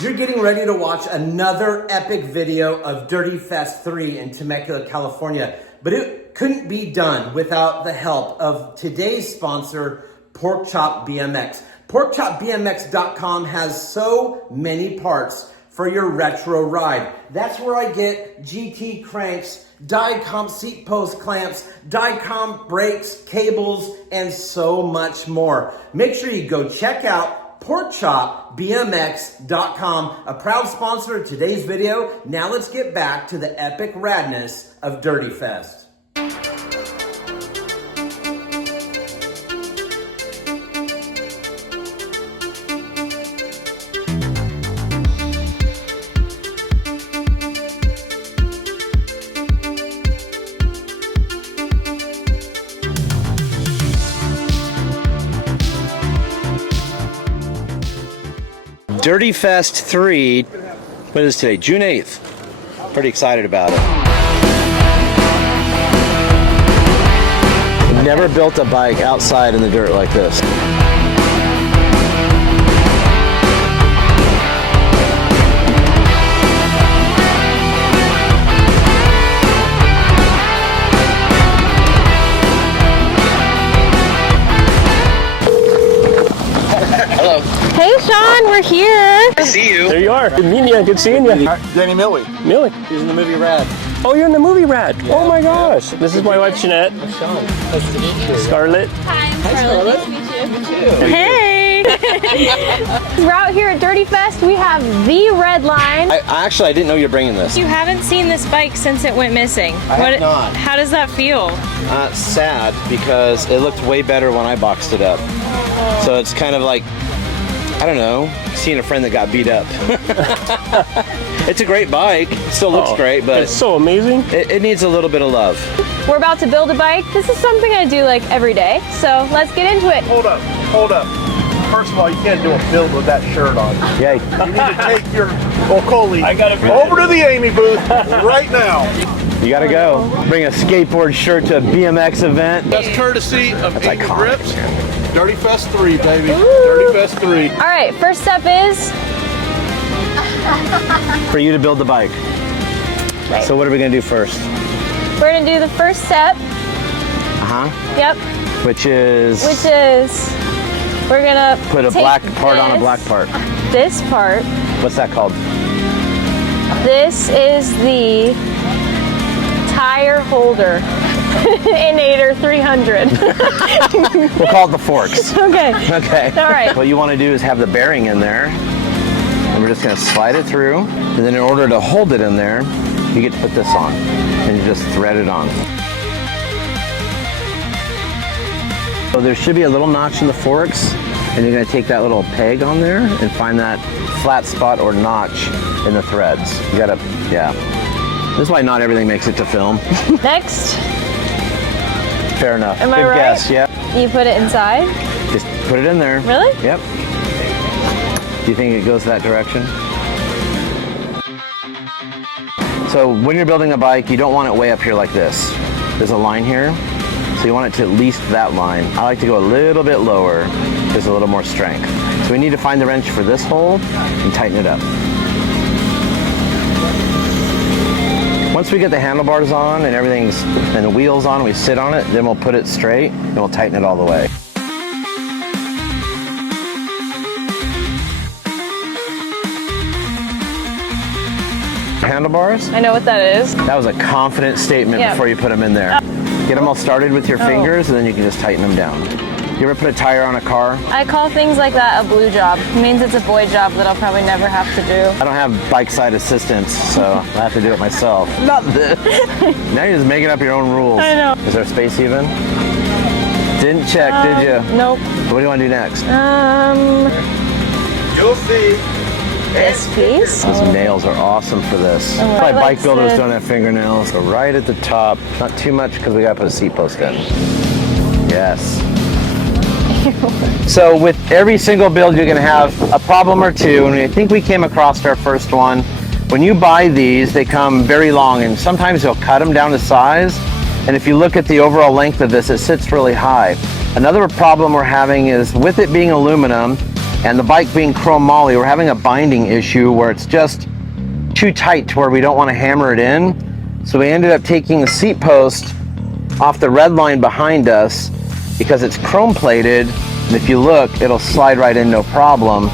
You're getting ready to watch another epic video of Dirty Fest 3 in Temecula, California, but it couldn't be done without the help of today's sponsor, Pork Chop BMX. PorkChopBMX.com has so many parts for your retro ride. That's where I get GT cranks, die-comp seat post clamps, die-comp brakes, cables, and so much more. Make sure you go check out PorkChopBMX.com, a proud sponsor of today's video. Now let's get back to the epic radness of Dirty Fest. Dirty Fest 3, what is today? June 8th. Pretty excited about it. Never built a bike outside in the dirt like this. Hello. Hey Sean, we're here. I see you. There you are. Good meeting you. Good seeing you. Danny Millie. Millie. He's in the movie Rad. Oh, you're in the movie Rad. Yeah. Oh my gosh. This is my wife Jeanette. Sean. Nice to meet you. Scarlett. Hi, I'm Scarlett. Nice to meet you. Hey. We're out here at Dirty Fest. We have the red line. I didn't know you were bringing this. You haven't seen this bike since it went missing. I have not. How does that feel? Sad, because it looked way better when I boxed it up. So it's kind of like, I don't know, seeing a friend that got beat up. It's a great bike. It still looks great, but it's so amazing. It needs a little bit of love. We're about to build a bike. This is something I do like every day. So let's get into it. Hold up. First of all, you can't do a build with that shirt on. Yeah. You need to take your Okoli over to the Amy booth right now. You gotta go. Bring a skateboard shirt to a BMX event. That's courtesy of Amy iconic. Grips. Dirty Fest 3, baby. Dirty Fest 3. All right, first step is For you to build the bike. Right. So what are we gonna do first? we're gonna do the first step. Yep. Which is We're gonna put a take black part on a this- black part. This part. What's that called? This is the tire holder. Inator 300. We'll call it the forks. Okay. Okay. All right. What you want to do is have the bearing in there, and we're just going to slide it through, and then in order to hold it in there, you get to put this on, and you just thread it on. So there should be a little notch in the forks, and you're going to take that little peg on there and find that flat spot or notch in the threads. You gotta, yeah. This is why not everything makes it to film. Next, Fair enough. Am I Good right? guess, yeah. you put it inside. Just put it in there. Really? Yep. Do you think it goes that direction? So when you're building a bike, you don't want it way up here like this. There's a line here, so you want it to at least that line. I like to go a little bit lower, there's a little more strength. So we need to find the wrench for this hole and tighten it up. Once we get the handlebars on and and the wheels on, we sit on it, then we'll put it straight and we'll tighten it all the way. Handlebars? I know what that is. That was a confident statement before you put them in there. Get them all started with your fingers and then you can just tighten them down. You ever put a tire on a car? I call things like that a blue job. It means it's a boy job that I'll probably never have to do. I don't have bike side assistance, so I have to do it myself. Not this. Now you're just making up your own rules. I know. Is there space even? Didn't check, did you? Nope. What do you want to do next? You'll see. This piece. Those nails are awesome for this. Oh, My I like bike builders this. don't have fingernails. So right at the top, not too much because we got to put a seat post in. Yes. So with every single build, you're going to have a problem or two, and I think we came across our first one. When you buy these, they come very long, and sometimes they'll cut them down to size, and if you look at the overall length of this, it sits really high. Another problem we're having is with it being aluminum, And the bike being chrome moly, we're having a binding issue where it's just too tight to where we don't want to hammer it in. So we ended up taking the seat post off the red line behind us because it's chrome plated, and if you look, it'll slide right in no problem,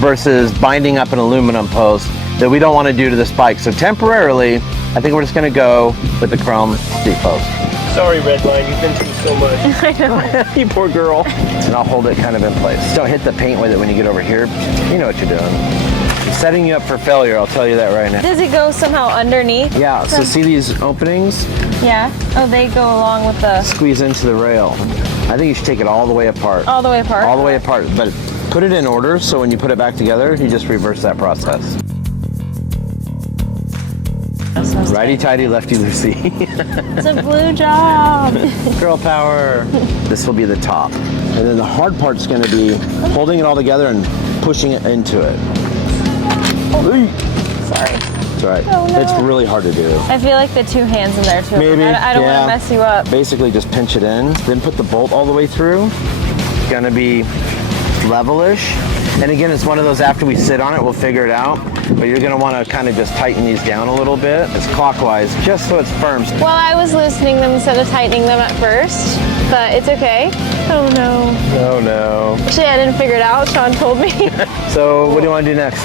versus binding up an aluminum post that we don't want to do to this bike. So temporarily, I think we're just going to go with the chrome seat post. Sorry, Redline, you've been through so much. I know. You poor girl. And I'll hold it kind of in place. Don't hit the paint with it when you get over here. You know what you're doing. I'm setting you up for failure, I'll tell you that right now. Does it go somehow underneath? Yeah, so see these openings? Yeah. Oh, they go along with the... Squeeze into the rail. I think you should take it all the way apart. All the way apart? All the way apart, but put it in order so when you put it back together, you just reverse that process. Righty-tighty, lefty-loosey. It's a blue job. Girl power. This will be the top. And then the hard part's gonna be holding it all together and pushing it into it. Sorry. It's all right. Oh, no. It's really hard to do. I feel like the two hands in there too. Maybe, I don't want to mess you up. Basically just pinch it in, then put the bolt all the way through. It's gonna be levelish. And again, it's one of those, after we sit on it, we'll figure it out. But you're gonna wanna kind of just tighten these down a little bit. It's clockwise, just so it's firm. Well, I was loosening them instead of tightening them at first, but it's okay. Oh no. Oh no. Actually, I didn't figure it out. Sean told me. So what do you wanna do next?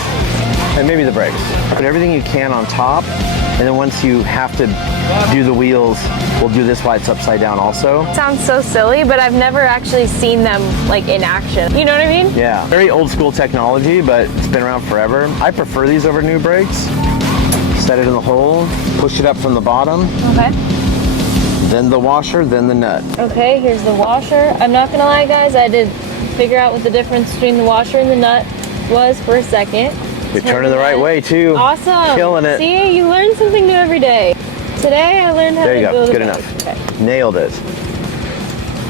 And maybe the brakes. Put everything you can on top, and then once you have to do the wheels, we'll do this while it's upside down also. Sounds so silly, but I've never actually seen them like in action. You know what I mean? Yeah, very old school technology, but it's been around forever. I prefer these over new brakes. Set it in the hole, push it up from the bottom, Okay. then the washer, then the nut. Okay, here's the washer. I'm not gonna lie, guys, I did figure out what the difference between the washer and the nut was for a second. You're turning the right way too. Awesome. Killing it. See, you learn something new every day. Today I learned how There to you go, build a good bike. enough. Okay. Nailed it.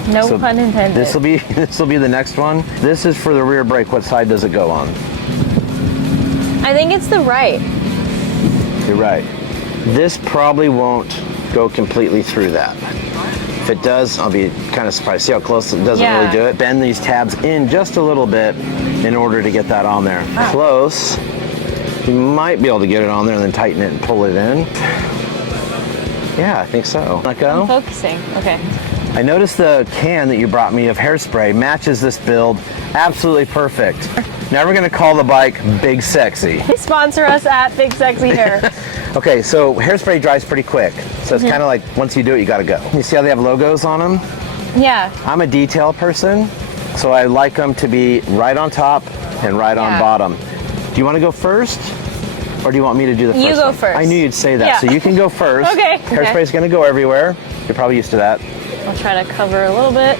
No So pun intended. This will be the next one. This is for the rear brake. What side does it go on? I think it's the right. You're right. This probably won't go completely through that. If it does, I'll be kind of surprised. See how close it doesn't really do it? Bend these tabs in just a little bit in order to get that on there. Oh. Close. You might be able to get it on there and then tighten it and pull it in. Yeah, I think so. Let go. I'm focusing. Okay. I noticed the can that you brought me of hairspray matches this build absolutely perfect. Now we're gonna call the bike Big Sexy. Sponsor us at Big Sexy Hair. Okay, so hairspray dries pretty quick. So it's kind of like, once you do it, you gotta go. You see how they have logos on them? Yeah. I'm a detail person, so I like them to be right on top and right on bottom. Do you wanna go first? Or do you want me to do the first You go one? first. I knew you'd say that, Yeah. so you can go first. Okay. Hairspray's gonna go everywhere. You're probably used to that. I'll try to cover a little bit.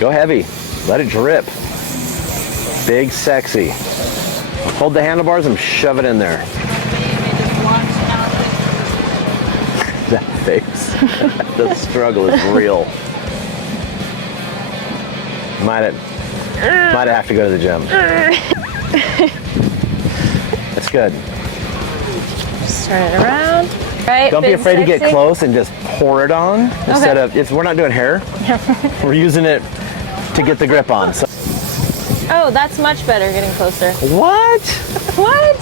Go heavy. Let it drip. Big Sexy. Hold the handlebars and shove it in there. That face. The struggle is real. Might have to go to the gym. That's good. Just turn it around. Right. Don't be Big afraid to get Sexy. close and just pour it on instead of, we're not doing hair. We're using it to get the grip on. So. Oh, that's much better getting closer. What? What?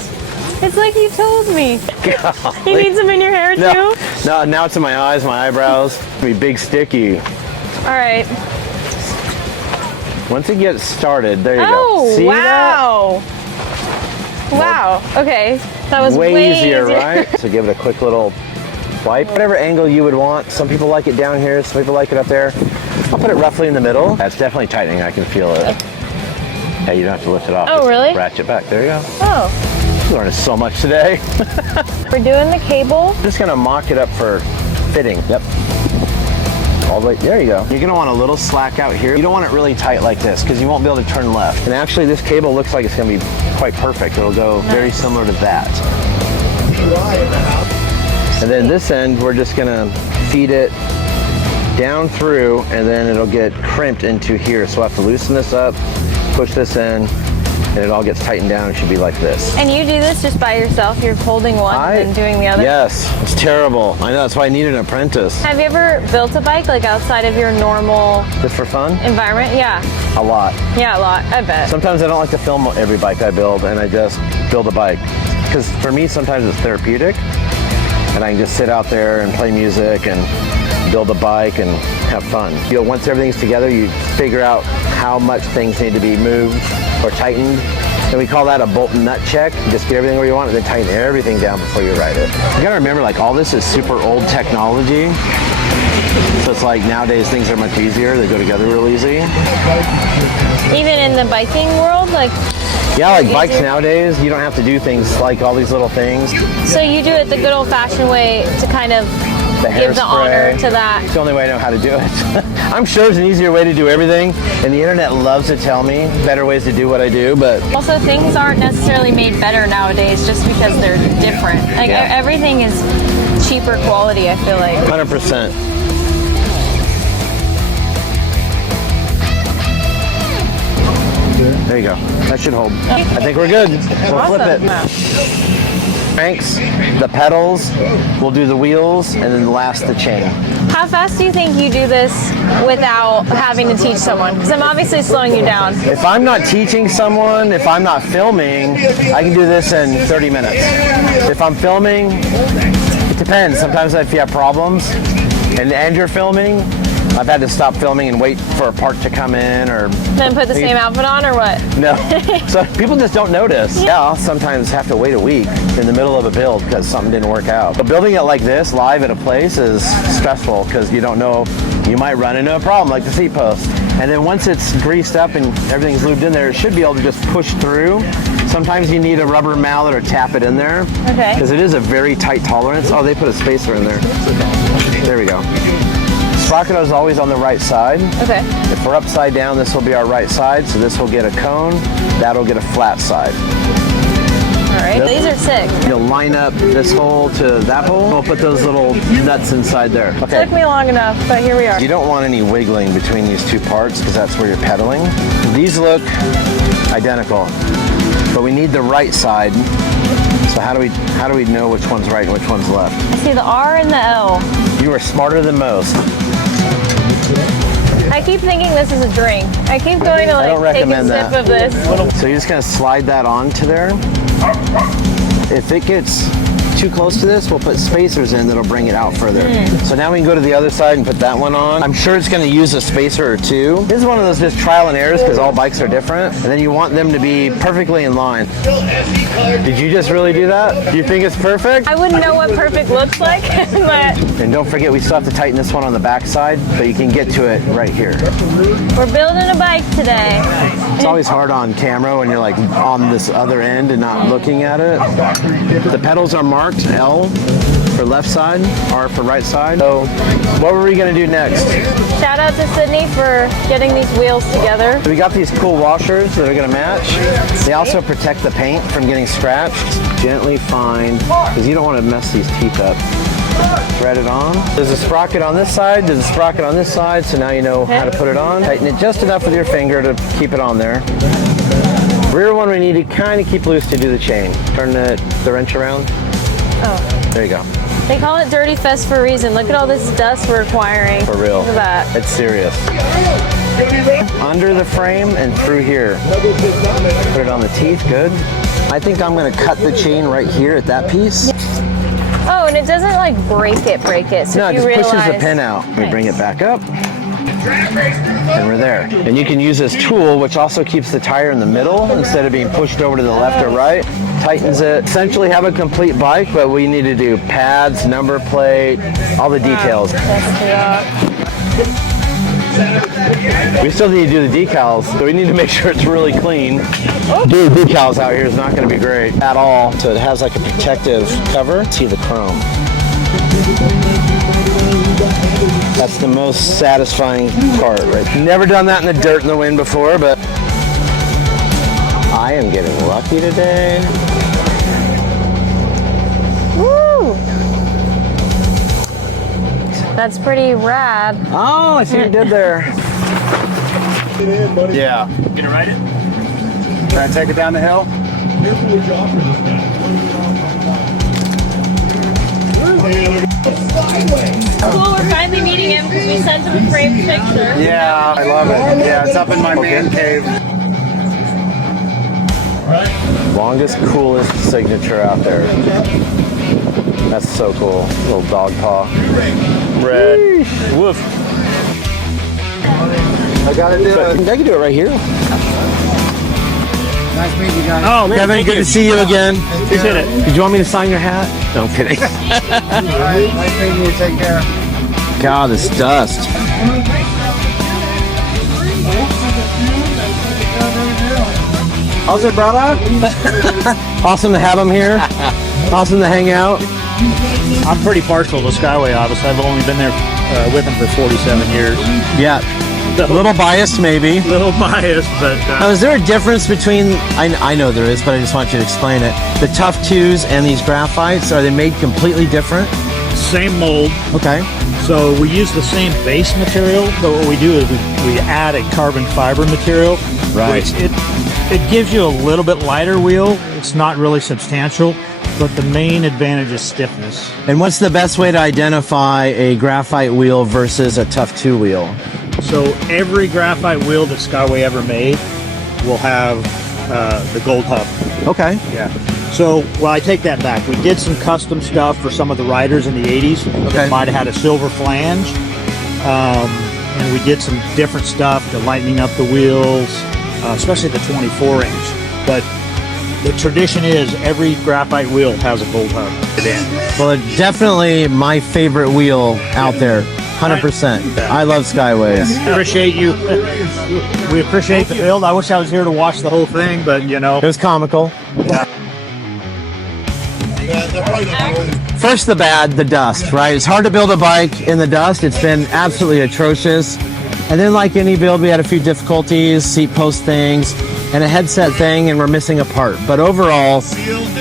It's like you told me. Golly. You need some in your hair No, too? no, now it's in my eyes, my eyebrows. Be big sticky. All right. Once it gets started, there you Oh, go. See wow. Wow. Okay. That was way easier, right? So give it a quick little wipe. Whatever angle you would want. Some people like it down here, some people like it up there. I'll put it roughly in the middle. That's definitely tightening, I can feel it. Yeah, you don't have to lift it off. Oh, Just really? ratchet back, there you go. Oh. Learning so much today. We're doing the cable. I'm just gonna mock it up for fitting. Yep. All the way, there you go. You're gonna want a little slack out here. You don't want it really tight like this because you won't be able to turn left. And actually this cable looks like it's gonna be quite perfect. It'll go very similar to that. And then this end, we're just gonna feed it down through and then it'll get crimped into here. So we'll have to loosen this up, push this in, and it all gets tightened down. It should be like this. And you do this just by yourself? You're holding one and doing the other? Yes, it's terrible. I know, that's why I need an apprentice. Have you ever built a bike like outside of your normal Just for fun? environment? Yeah. A lot. Yeah, a lot, I bet. Sometimes I don't like to film every bike I build, and I just build a bike. Because for me, sometimes it's therapeutic, and I can just sit out there and play music and build a bike and have fun. You know, once everything's together, you figure out how much things need to be moved or tightened. And we call that a bolt and nut check. You just get everything where you want and then tighten everything down before you ride it. You gotta remember, like, all this is super old technology. So it's like nowadays things are much easier. They go together real easy. Even in the biking world, like. Yeah, like bikes nowadays, you don't have to do things like all these little things. So you do it the good old-fashioned way to kind of give the honor to that. It's the only way I know how to do it. I'm sure there's an easier way to do everything, and the internet loves to tell me better ways to do what I do, but... Also, things aren't necessarily made better nowadays just because they're different. Like, everything is cheaper quality, I feel like. 100%. There you go. That should hold. I think we're good. We'll flip it. Cranks, the pedals, we'll do the wheels, and then last the chain. How fast do you think you do this without having to teach someone? Because I'm obviously slowing you down. If I'm not teaching someone, if I'm not filming, I can do this in 30 minutes. If I'm filming, it depends. Sometimes if you have problems and you're filming, I've had to stop filming and wait for a part to come in, or then put the same outfit on, or what? No. So people just don't notice. Yeah, I'll sometimes have to wait a week in the middle of a build because something didn't work out. But building it like this live at a place is stressful because you don't know, you might run into a problem like the seat post. And then once it's greased up and everything's lubed in there, it should be able to just push through. Sometimes you need a rubber mallet or tap it in there. Okay. Because it is a very tight tolerance. Oh, they put a spacer in there. There we go. Sprocket is always on the right side. Okay. If we're upside down, this will be our right side, so this will get a cone, that'll get a flat side. All right, these are sick. You'll line up this hole to that hole. We'll put those little nuts inside there. Okay. It took me long enough, but here we are. You don't want any wiggling between these two parts because that's where you're pedaling. These look identical, but we need the right side. So how do we know which one's right and which one's left? I see the R and the L. You are smarter than most. I keep thinking this is a drink. I keep going to like take a sip of this. So you're just gonna slide that onto there. If it gets too close to this, we'll put spacers in that'll bring it out further. So now we can go to the other side and put that one on. I'm sure it's gonna use a spacer or two. This is one of those just trial and errors because all bikes are different. And then you want them to be perfectly in line. Did you just really do that? Do you think it's perfect? I wouldn't know what perfect looks like, but... And don't forget, we still have to tighten this one on the back side, but you can get to it right here. We're building a bike today. It's always hard on camera when you're like on this other end and not looking at it. The pedals are marked L for left side, R for right side. So what were we gonna do next? Shout out to Sydney for getting these wheels together. We got these cool washers that are gonna match. They also protect the paint from getting scratched. Gently find, because you don't want to mess these teeth up. Thread it on. There's a sprocket on this side, there's a sprocket on this side, so now you know how to put it on. Tighten it just enough with your finger to keep it on there. Rear one we need to kind of keep loose to do the chain. Turn the wrench around. Oh. There you go. They call it Dirty Fest for a reason. Look at all this dust we're acquiring. For real. Look at that. It's serious. Under the frame and through here. Put it on the teeth, good. I think I'm gonna cut the chain right here at that piece. Oh, and it doesn't like break it. So no, it you just realize... pushes the pin out. We bring it back up. And we're there. And you can use this tool, which also keeps the tire in the middle instead of being pushed over to the left or right. Tightens it. Essentially have a complete bike, but we need to do pads, number plate, all the details. We still need to do the decals, so we need to make sure it's really clean. Doing decals out here is not going to be great at all. So it has like a protective cover. See the chrome. That's the most satisfying part, right? Never done that in the dirt in the wind before, but I am getting lucky today. Woo! That's pretty rad. Oh, I see what you did there. Yeah. You gonna ride it? Try to take it down the hill. Cool, we're finally meeting him because we sent him a framed picture. Yeah, I love it. Yeah, it's up in my man cave. Longest, coolest signature out there. That's so cool. Little dog paw. Red. Woof. I gotta do it. I can do it right here. Nice meeting you guys. Oh, man, Kevin, good to see you again. Appreciate it. Did you want me to sign your hat? No, I'm kidding. All right, nice meeting you. Take care. God, this dust. How's it, brother? Awesome to have him here. Awesome to hang out. I'm pretty partial to Skyway, obviously. I've only been there with him for 47 years. Yeah. A little biased, maybe. A little biased, but Now, is there a difference between, I know there is, but I just want you to explain it, the Tough 2s and these graphites? Are they made completely different? same mold. Okay. So we use the same base material, but what we do is we add a carbon fiber material. Right. Which it gives you a little bit lighter wheel. It's not really substantial, but the main advantage is stiffness. And what's the best way to identify a graphite wheel versus a Tough 2 wheel? So every graphite wheel that Skyway ever made will have the gold hub. Okay. Yeah. So, well, I take that back. We did some custom stuff for some of the riders in the 80s that might have had a silver flange. And we did some different stuff to lightening up the wheels, especially the 24 inch. But the tradition is every graphite wheel has a gold hub. Well, it's definitely my favorite wheel out there. 100%. I love Skyways. Appreciate you. We appreciate the build. I wish I was here to watch the whole thing, but you know. It was comical. First, the bad, the dust, right? It's hard to build a bike in the dust. It's been absolutely atrocious. And then, like any build, we had a few difficulties, seat post things, and a headset thing, and we're missing a part. But overall,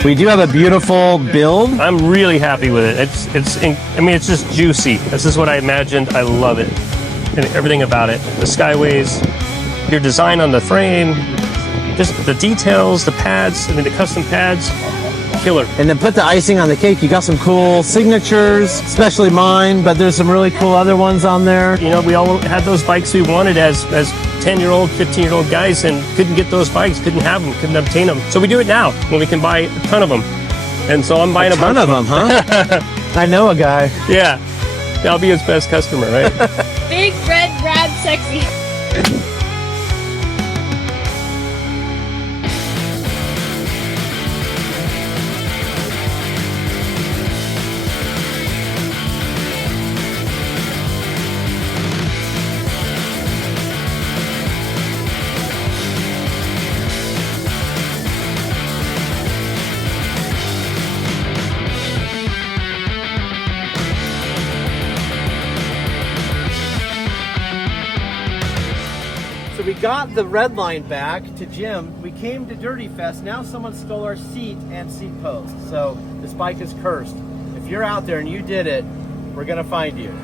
we do have a beautiful build. I'm really happy with it. It's just juicy. This is what I imagined. I love it. And everything about it. The Skyways, your design on the frame, just the details, the pads, the custom pads, killer. And to put the icing on the cake, you got some cool signatures, especially mine, but there's some really cool other ones on there. You know, we all had those bikes we wanted as 10-year-old, 15-year-old guys and couldn't get those bikes, couldn't have them, couldn't obtain them. So we do it now when we can buy a ton of them. And so I'm buying a ton bunch of them, huh? I know a guy. Yeah. I'll be his best customer, right? Big, red, rad, sexy. So we got the red line back to Jim. We came to Dirty Fest. Now someone stole our seat and seat post. So this bike is cursed. If you're out there and you did it, we're gonna find you.